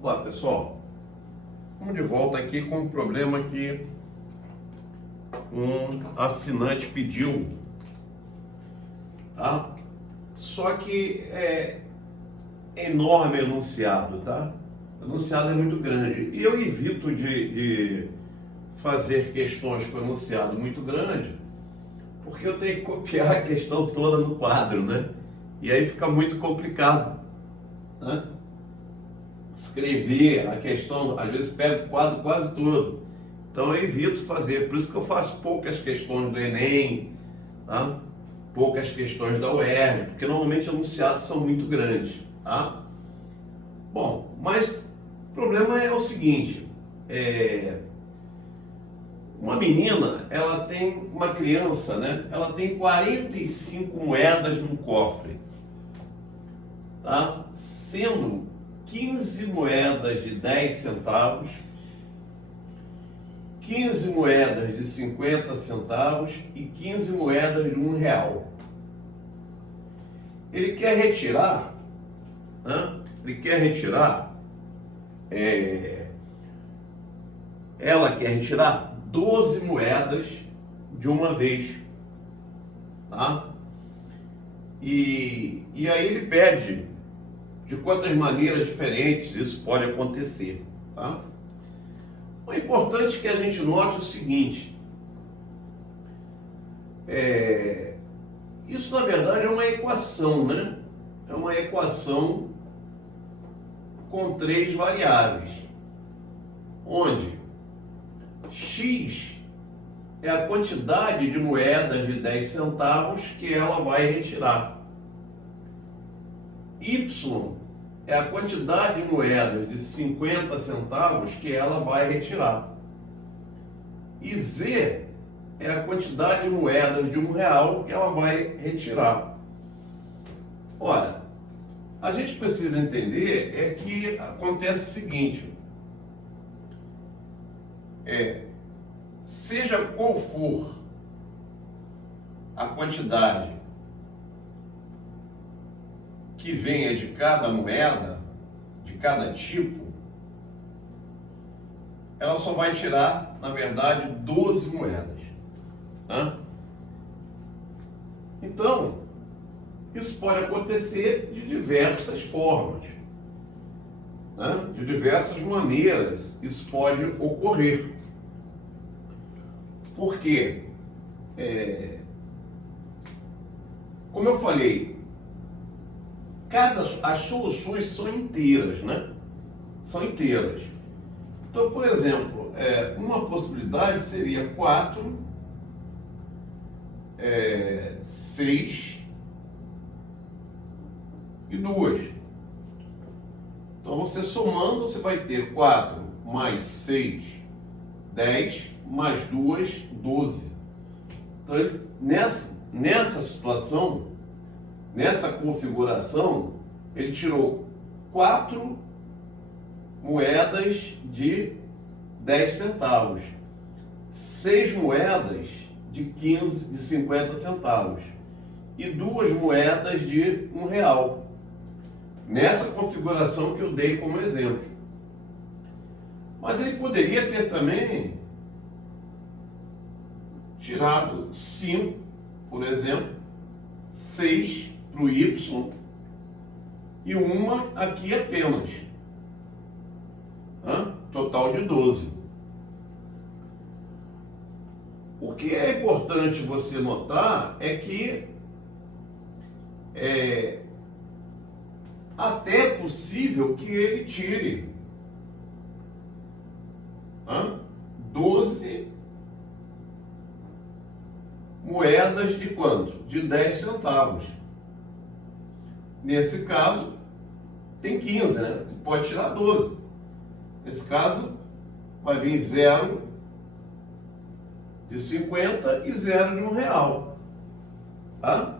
Olá pessoal, vamos de volta aqui com um problema que um assinante pediu, tá? Só que é enorme o enunciado, tá? O enunciado é muito grande e eu evito de fazer questões com enunciado muito grande, porque eu tenho que copiar a questão toda no quadro, né? E aí fica muito complicado, né? Escrever a questão, às vezes pego o quadro quase todo. Então eu evito fazer, por isso que eu faço poucas questões do Enem, tá? Poucas questões da UERJ, porque normalmente enunciados são muito grandes, tá? Bom, mas o problema é o seguinte, uma menina, ela tem, uma criança, né? Ela tem 45 moedas no cofre, tá? Sendo 15 moedas de 10 centavos, 15 moedas de 50 centavos e 15 moedas de R$ 1. Ele quer retirar, né? Ela quer retirar 12 moedas de uma vez, tá? E aí ele pede de quantas maneiras diferentes isso pode acontecer, tá? O importante é que a gente note o seguinte, isso na verdade é uma equação, né? É uma equação com 3 variáveis, onde x é a quantidade de moedas de 10 centavos que ela vai retirar. Y é a quantidade de moedas de 50 centavos que ela vai retirar. E Z é a quantidade de moedas de R$ 1 que ela vai retirar. Ora, a gente precisa entender é que acontece o seguinte, seja qual for a quantidade que venha de cada moeda, de cada tipo, ela só vai tirar, na verdade, 12 moedas. Né? Então, isso pode acontecer de diversas formas, né? De diversas maneiras isso pode ocorrer. Porque, como eu falei, as soluções são inteiras, né? São inteiras. Então, por exemplo, uma possibilidade seria 4, 6 e 2. Então, você somando, você vai ter 4 mais 6, 10, mais 2, 12. Então, nessa situação, nessa configuração, ele tirou 4 moedas de 10 centavos, 6 moedas de 50 centavos e 2 moedas de R$ 1. Nessa configuração que eu dei como exemplo. Mas ele poderia ter também tirado 5, por exemplo, 6 para o Y e uma aqui apenas. Total de 12. O que é importante você notar é que até é possível que ele tire 12 moedas de quanto? De 10 centavos. Nesse caso, tem 15, né? Pode tirar 12. Nesse caso, vai vir 0 de 50 e 0 de R$ 1. Tá?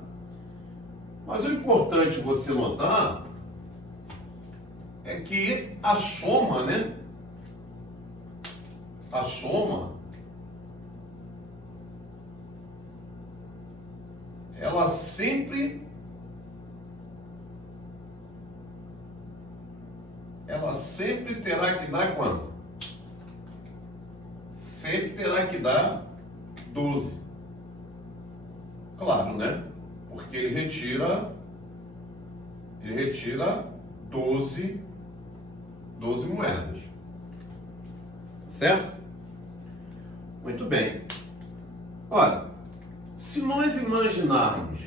Mas o importante você notar é que a soma, né? A soma, ela sempre ela sempre terá que dar quanto? Sempre terá que dar 12. Claro, né? Porque ele retira 12 moedas. Certo? Muito bem. Olha, se nós imaginarmos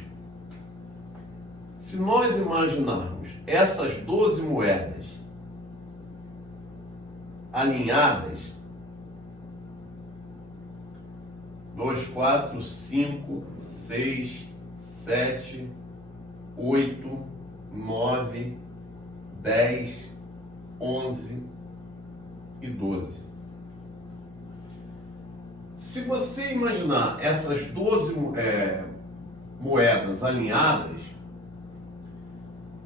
essas 12 moedas alinhadas, 2, 4, 5, 6, 7, 8, 9, 10, 11 e 12. Se você imaginar essas 12 moedas alinhadas,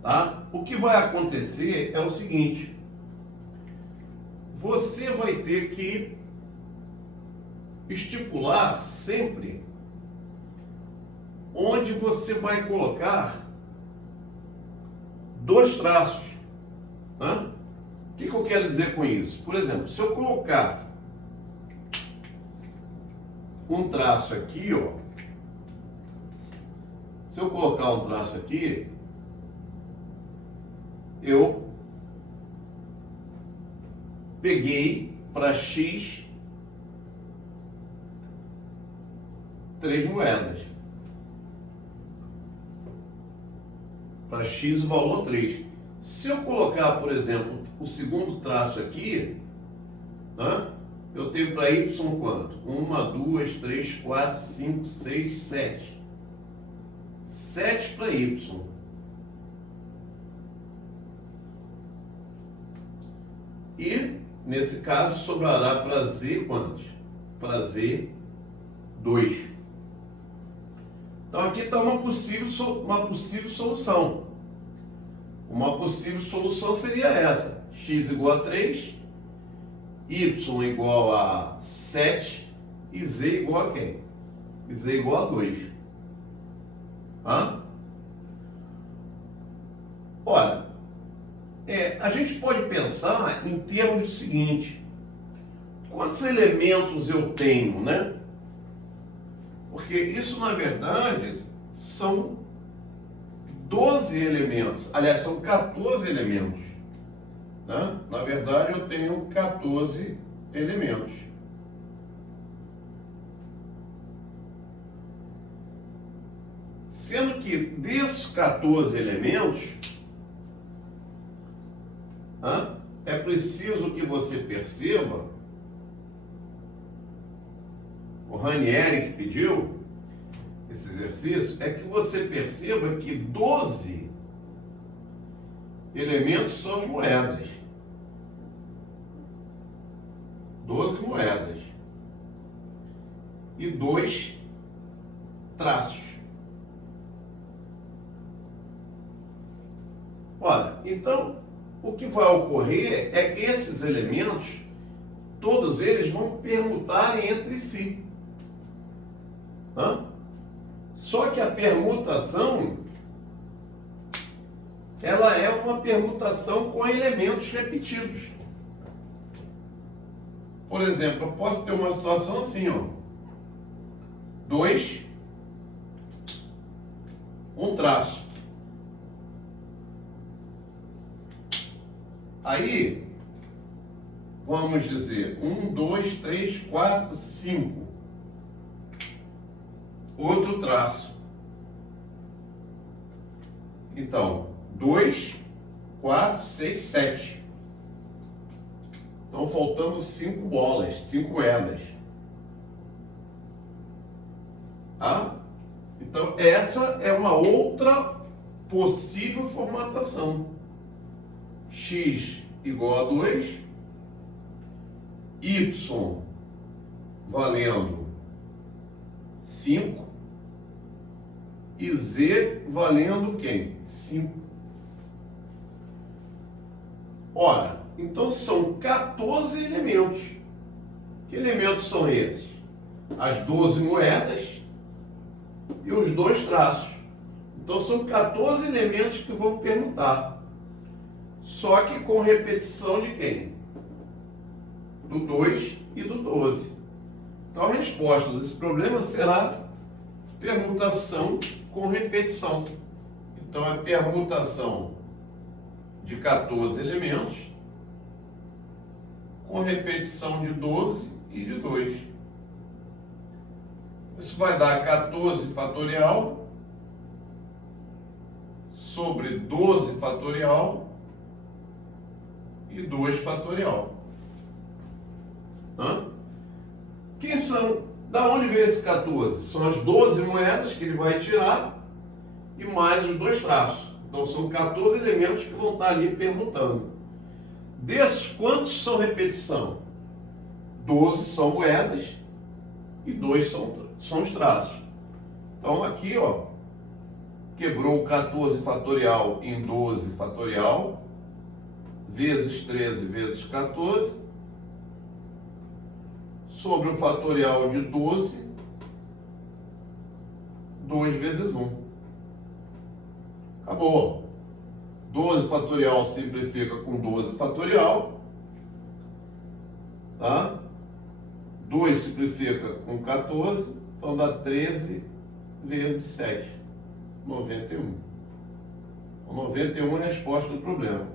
tá? O que vai acontecer é o seguinte: você vai ter que estipular sempre onde você vai colocar dois traços. Né? O que eu quero dizer com isso? Por exemplo, se eu colocar um traço aqui, ó, se eu colocar um traço aqui, eu peguei para X 3 moedas. Para X o valor 3. Se eu colocar, por exemplo, o segundo traço aqui, né, eu tenho para Y quanto? 1, 2, 3, 4, 5, 6, 7. 7 para Y. E, nesse caso, sobrará para Z quantos? Para Z 2. Então, aqui está uma possível solução. Uma possível solução seria essa: x igual a 3, y igual a 7 e z igual a quem? E z igual a 2. Olha, a gente pode pensar em termos do seguinte: quantos elementos eu tenho, né? Porque isso, na verdade, são 12 elementos. Aliás, são 14 elementos. Né? Na verdade, eu tenho 14 elementos. Sendo que desses 14 elementos, é preciso que você perceba, o Ranieri que pediu esse exercício, é que você perceba que 12 elementos são as moedas. 12 moedas. E 2 traços. Olha, então, o que vai ocorrer é que esses elementos, todos eles vão permutar entre si. Só que a permutação, ela é uma permutação com elementos repetidos. Por exemplo, eu posso ter uma situação assim, ó. 2, um traço. Aí, vamos dizer, 1, 2, 3, 4, 5. Outro traço. Então, 2, 4, 6, 7. Então, faltando 5 bolas, 5 moedas. Então, essa é uma outra possível formatação. X igual a 2, Y valendo 5 e Z valendo quem? 5. Ora, então são 14 elementos. Que elementos são esses? As 12 moedas e os 2 traços. Então são 14 elementos que vão permutar. só que com repetição de quem? Do 2 e do 12. Então a resposta desse problema será permutação com repetição. Então é permutação de 14 elementos com repetição de 12 e de 2. Isso vai dar 14 fatorial sobre 12 fatorial e 2 fatorial. Quem são? Da onde vem esse 14? São as 12 moedas que ele vai tirar e mais os 2 traços. Então são 14 elementos que vão estar ali permutando. Desses, quantos são repetição? 12 são moedas e 2 são os traços. Então aqui, ó, quebrou 14 fatorial em 12 fatorial, vezes 13 vezes 14, sobre o fatorial de 12, 2 vezes 1. Acabou. 12 fatorial simplifica com 12 fatorial. Tá? 2 simplifica com 14. Então dá 13 vezes 7. 91. 91 é a resposta do problema.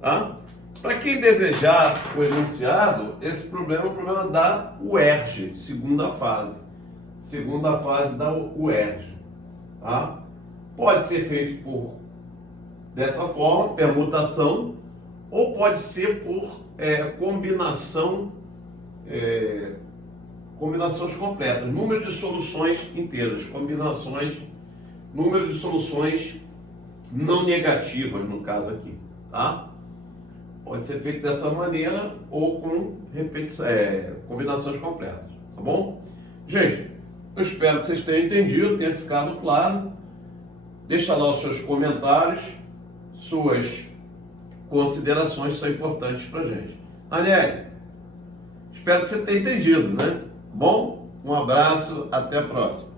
Tá? Para quem desejar o enunciado, esse problema é o problema da UERJ, segunda fase. Segunda fase da UERJ. Tá? Pode ser feito dessa forma, permutação, ou pode ser por combinações completas, número de soluções inteiras, número de soluções não negativas, no caso aqui. Tá? Pode ser feito dessa maneira ou com combinações completas, tá bom? Gente, eu espero que vocês tenham entendido, tenha ficado claro. Deixa lá os seus comentários, suas considerações são importantes para a gente. Aniele, espero que você tenha entendido, né? Bom, um abraço, até a próxima.